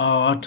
8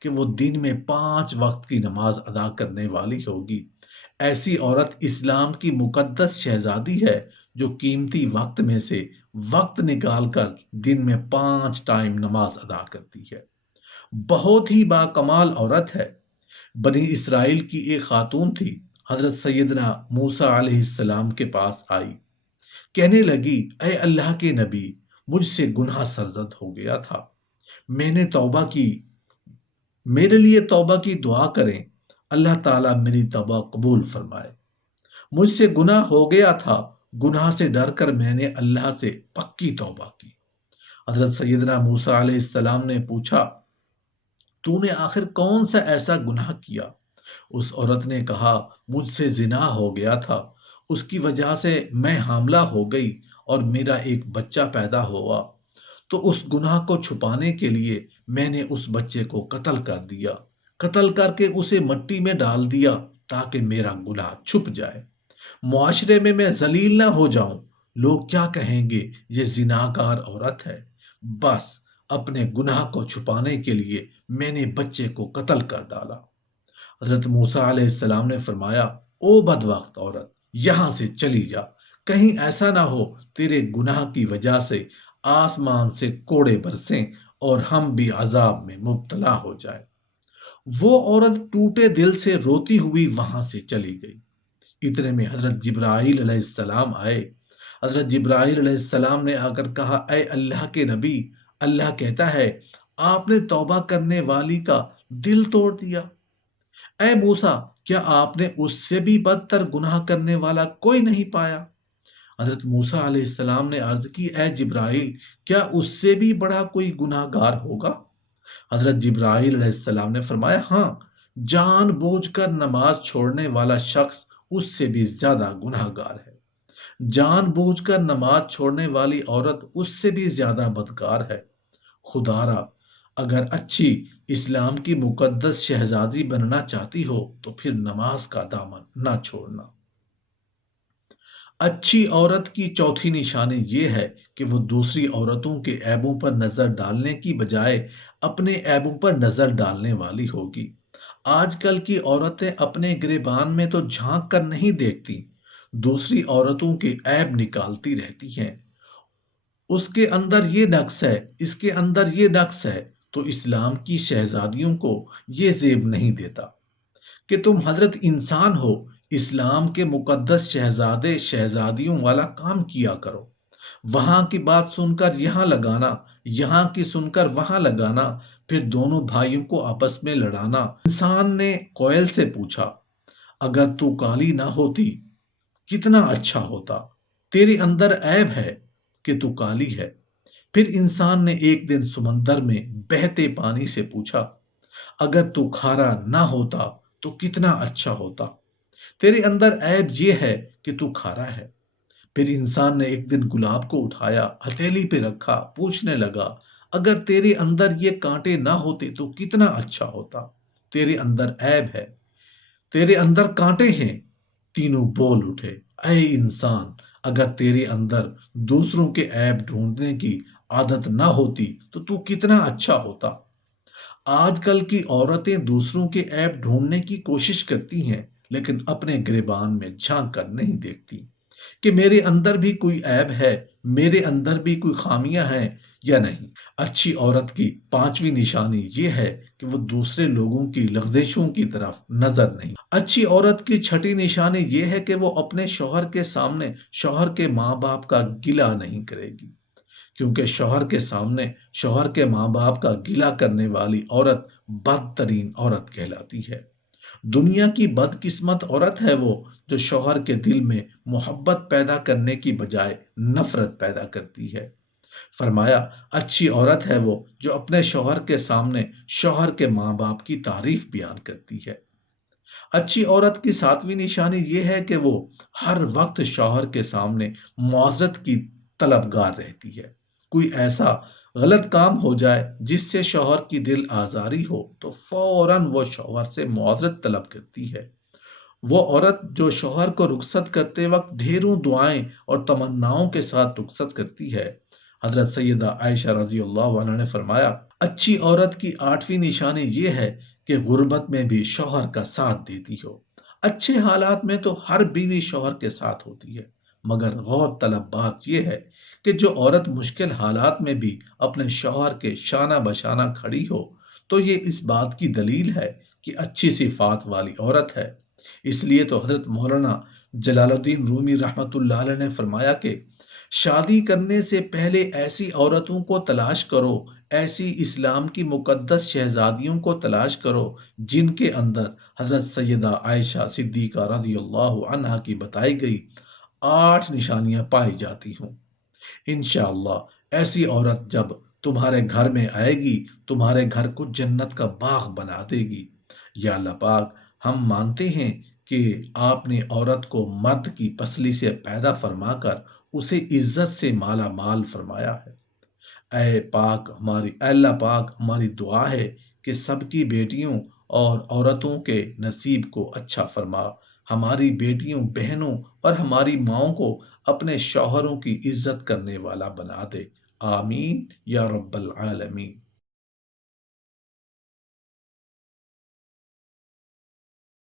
کہ وہ دن میں 5 وقت کی نماز ادا کرنے والی ہوگی۔ ایسی عورت اسلام کی مقدس شہزادی ہے جو قیمتی وقت میں سے وقت نکال کر دن میں 5 ٹائم نماز ادا کرتی ہے۔ بہت ہی باکمال عورت ہے۔ بنی اسرائیل کی ایک خاتون تھی، حضرت سیدنا موسیٰ علیہ السلام کے پاس آئی، کہنے لگی، اے اللہ کے نبی، مجھ سے گناہ سرزد ہو گیا تھا، میں نے توبہ کی، میرے لیے توبہ کی دعا کریں، اللہ تعالیٰ میری توبہ قبول فرمائے۔ مجھ سے گناہ ہو گیا تھا، گناہ سے ڈر کر میں نے اللہ سے پکی توبہ کی۔ حضرت سیدنا موسیٰ علیہ السلام نے پوچھا، تو نے آخر کون سا ایسا گناہ کیا؟ اس عورت نے کہا، مجھ سے زنا ہو گیا تھا، اس کی وجہ سے میں حاملہ ہو گئی اور میرا ایک بچہ پیدا ہوا، تو اس گناہ کو چھپانے کے لیے میں نے اس بچے کو قتل کر دیا، قتل کر کے اسے مٹی میں ڈال دیا تاکہ میرا گناہ چھپ جائے، معاشرے میں ذلیل نہ ہو جاؤں، لوگ کیا کہیں گے، یہ زناکار عورت ہے۔ بس اپنے گناہ کو چھپانے کے لیے میں نے بچے کو قتل کر ڈالا۔ حضرت موسیٰ علیہ السلام نے فرمایا، او بدبخت عورت، یہاں سے چلی جا، کہیں ایسا نہ ہو تیرے گناہ کی وجہ سے آسمان سے کوڑے برسیں اور ہم بھی عذاب میں مبتلا ہو جائیں۔ وہ عورت ٹوٹے دل سے روتی ہوئی وہاں سے چلی گئی۔ اتنے میں حضرت جبرائیل علیہ السلام آئے۔ حضرت جبرائیل علیہ السلام نے آ کر کہا، اے اللہ کے نبی، اللہ کہتا ہے آپ نے توبہ کرنے والی کا دل توڑ دیا۔ اے موسیٰ، کیا آپ نے اس سے بھی بدتر گناہ کرنے والا کوئی نہیں پایا؟ حضرت موسیٰ علیہ السلام نے عرض کی، اے جبرائیل، کیا اس سے بھی بڑا کوئی گناہ گار ہوگا؟ حضرت جبرائیل علیہ السلام نے فرمایا، ہاں، جان بوجھ کر نماز چھوڑنے والا شخص اس سے بھی زیادہ گناہ گار ہے، جان بوجھ کر نماز چھوڑنے والی عورت اس سے بھی زیادہ بدکار ہے۔ خدا را، اگر اچھی اسلام کی مقدس شہزادی بننا چاہتی ہو تو پھر نماز کا دامن نہ چھوڑنا۔ اچھی عورت کی چوتھی نشانی یہ ہے کہ وہ دوسری عورتوں کے عیبوں پر نظر ڈالنے کی بجائے اپنے عیبوں پر نظر ڈالنے والی ہوگی۔ آج کل کی عورتیں اپنے گریبان میں تو جھانک کر نہیں دیکھتی، دوسری عورتوں کے عیب نکالتی رہتی ہیں۔ اس کے اندر یہ نقص ہے، اس کے اندر یہ نقص ہے، تو اسلام کی شہزادیوں کو یہ زیب نہیں دیتا کہ تم حضرت انسان ہو، اسلام کے مقدس شہزادے شہزادیوں والا کام کیا کرو، وہاں کی بات سن کر یہاں لگانا، یہاں کی سن کر وہاں لگانا، پھر دونوں بھائیوں کو آپس میں لڑانا۔ انسان نے کوئل سے پوچھا، اگر تو کالی نہ ہوتی کتنا اچھا ہوتا، تیرے اندر عیب ہے کہ تو کالی ہے۔ پھر انسان نے ایک دن سمندر میں بہتے پانی سے پوچھا، اگر تو کھارا نہ ہوتا تو کتنا اچھا ہوتا، تیرے اندر عیب یہ ہے کہ تو کھارا ہے۔ پھر انسان نے ایک دن گلاب کو اٹھایا، ہتھیلی پہ رکھا، پوچھنے لگا، اگر تیرے اندر یہ کانٹے نہ ہوتے تو کتنا اچھا ہوتا، تیرے اندر عیب ہے، تیرے اندر کانٹے ہیں۔ تینوں بول اٹھے، اے انسان، اگر تیرے اندر دوسروں کے عیب ڈھونڈنے کی عادت نہ ہوتی تو کتنا اچھا ہوتا۔ آج کل کی عورتیں دوسروں کے عیب ڈھونڈنے کی کوشش کرتی ہیں لیکن اپنے گریبان میں جھانک کر نہیں دیکھتی کہ میرے اندر بھی کوئی عیب ہے، میرے اندر بھی کوئی خامیاں ہیں یا نہیں۔ اچھی عورت کی پانچویں نشانی یہ ہے کہ وہ دوسرے لوگوں کی لغزشوں کی طرف نظر نہیں۔ اچھی عورت کی چھٹی نشانی یہ ہے کہ وہ اپنے شوہر کے سامنے شوہر کے ماں باپ کا گلہ نہیں کرے گی، کیونکہ شوہر کے سامنے شوہر کے ماں باپ کا گلہ کرنے والی عورت بدترین عورت کہلاتی ہے۔ دنیا کی بدقسمت عورت ہے وہ جو شوہر کے دل میں محبت پیدا کرنے کی بجائے نفرت پیدا کرتی ہے۔ فرمایا، اچھی عورت ہے وہ جو اپنے شوہر کے سامنے شوہر کے ماں باپ کی تعریف بیان کرتی ہے۔ اچھی عورت کی ساتویں نشانی یہ ہے کہ وہ ہر وقت شوہر کے سامنے معذرت کی طلبگار رہتی ہے۔ کوئی ایسا غلط کام ہو جائے جس سے شوہر کی دل آزاری ہو تو فوراً وہ شوہر سے معذرت طلب کرتی ہے۔ وہ عورت جو شوہر کو رخصت کرتے وقت ڈھیروں دعائیں اور تمناؤں کے ساتھ رخصت کرتی ہے، حضرت سیدہ عائشہ رضی اللہ عنہا نے فرمایا، اچھی عورت کی 8ویں نشانی یہ ہے کہ غربت میں بھی شوہر کا ساتھ دیتی ہو۔ اچھے حالات میں تو ہر بیوی شوہر کے ساتھ ہوتی ہے، مگر غور طلب بات یہ ہے کہ جو عورت مشکل حالات میں بھی اپنے شوہر کے شانہ بشانہ کھڑی ہو، تو یہ اس بات کی دلیل ہے کہ اچھی صفات والی عورت ہے۔ اس لیے تو حضرت مولانا جلال الدین رومی رحمۃ اللہ علیہ نے فرمایا کہ شادی کرنے سے پہلے ایسی عورتوں کو تلاش کرو، ایسی اسلام کی مقدس شہزادیوں کو تلاش کرو جن کے اندر حضرت سیدہ عائشہ صدیقہ رضی اللہ عنہا کی بتائی گئی 8 نشانیاں پائی جاتی ہوں۔ انشاءاللہ ایسی عورت جب تمہارے گھر میں آئے گی، تمہارے گھر کو جنت کا باغ بنا دے گی۔ یا اللہ پاک، ہم مانتے ہیں کہ آپ نے عورت کو مرد کی پسلی سے پیدا فرما کر اسے عزت سے مالا مال فرمایا ہے۔ اے اللہ پاک، ہماری دعا ہے کہ سب کی بیٹیوں اور عورتوں کے نصیب کو اچھا فرما، ہماری بیٹیوں، بہنوں اور ہماری ماؤں کو اپنے شوہروں کی عزت کرنے والا بنا دے۔ آمین یا رب العالمین۔